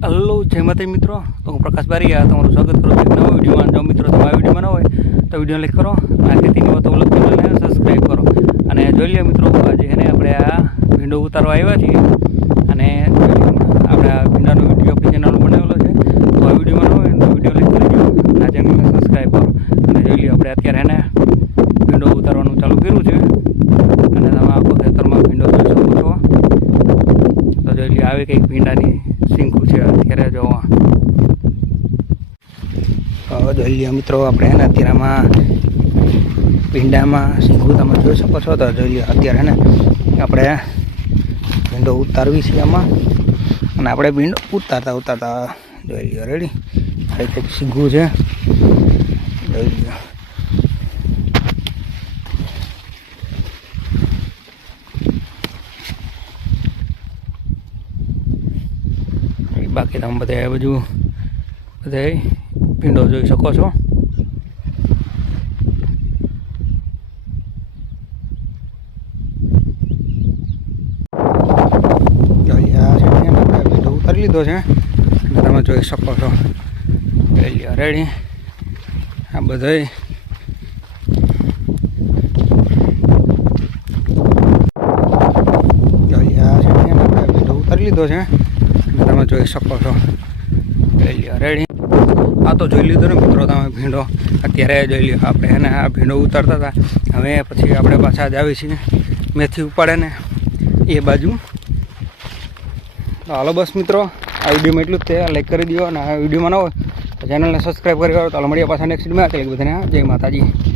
Hello જય માતાજી મિત્રો, તો હું પ્રકાશ બારીયા તમારું સ્વાગત કરું છું નવા વિડીયોમાં. જો મિત્રો તમે આ વિડીયોમાં ન હોય તો વિડીયો લાઈક કરો અને ખેતીની વાતો વ્લોગ ચેનલને સબસ્ક્રાઈબ કરો. અને જોઈ લે મિત્રો, આજે એને આપણે આ ભીંડો ઉતારવા આવ્યા છીએ અને આપણે આ ભીંડાનો વિડીયો આપણી ચેનલ બનાવેલો છે. તો આ વિડીયોમાં ન હોય તો વિડીયો લાઈક કરી દો અને આ ચેનલને સબસ્ક્રાઈબ કરો. અને જોઈ લે આપણે અત્યારે એને ભીંડો ઉતારવાનું ચાલુ કર્યું છે અને તમે આખો ખેતરમાં ભીંડો જોઈ શકો છો. તો જોઈ લે આવી કંઈક ભીંડાની સિંકું છે અત્યારે જોવા. જોઈ લે મિત્રો, આપણે એને અત્યારે આમાં ભીંડામાં સિંકું તમે જોઈ શકો છો. તો જોઈ લે અત્યારે ને આપણે ભીંડો ઉતારવી છે આમાં અને આપણે ભીંડો ઉતારતા જોઈ લે રેડી આ કંઈક સિંકું છે. જોઈ લે બાકી તમે બધા બધું ભીંડો જોઈ શકો છો. ભીંડો ઉતારી લીધો છે અને તમે જોઈ શકો છો. રેડી આ બધા ભીંડો ઉતારી લીધો છે અને તમે જોઈ શકો છો. રેડી આ તો જોઈ લીધો ને મિત્રો તમે ભીંડો. અત્યારે જોઈ લ્યો આપણે એને આ ભીંડો ઉતારતા હતા. હવે પછી આપણે પાછા જ આવી છીએ મેથી ઉપાડે ને એ બાજુ. તો હાલો બસ મિત્રો, આ વિડીયોમાં એટલું જ તે. લાઈક કરી દો અને આ વિડીયોમાં ન હોય તો ચેનલને સબસ્ક્રાઈબ કરી દો. તો મળીએ પાછા નેક્સ્ટ વિડીયોમાં. બધાને જય માતાજી.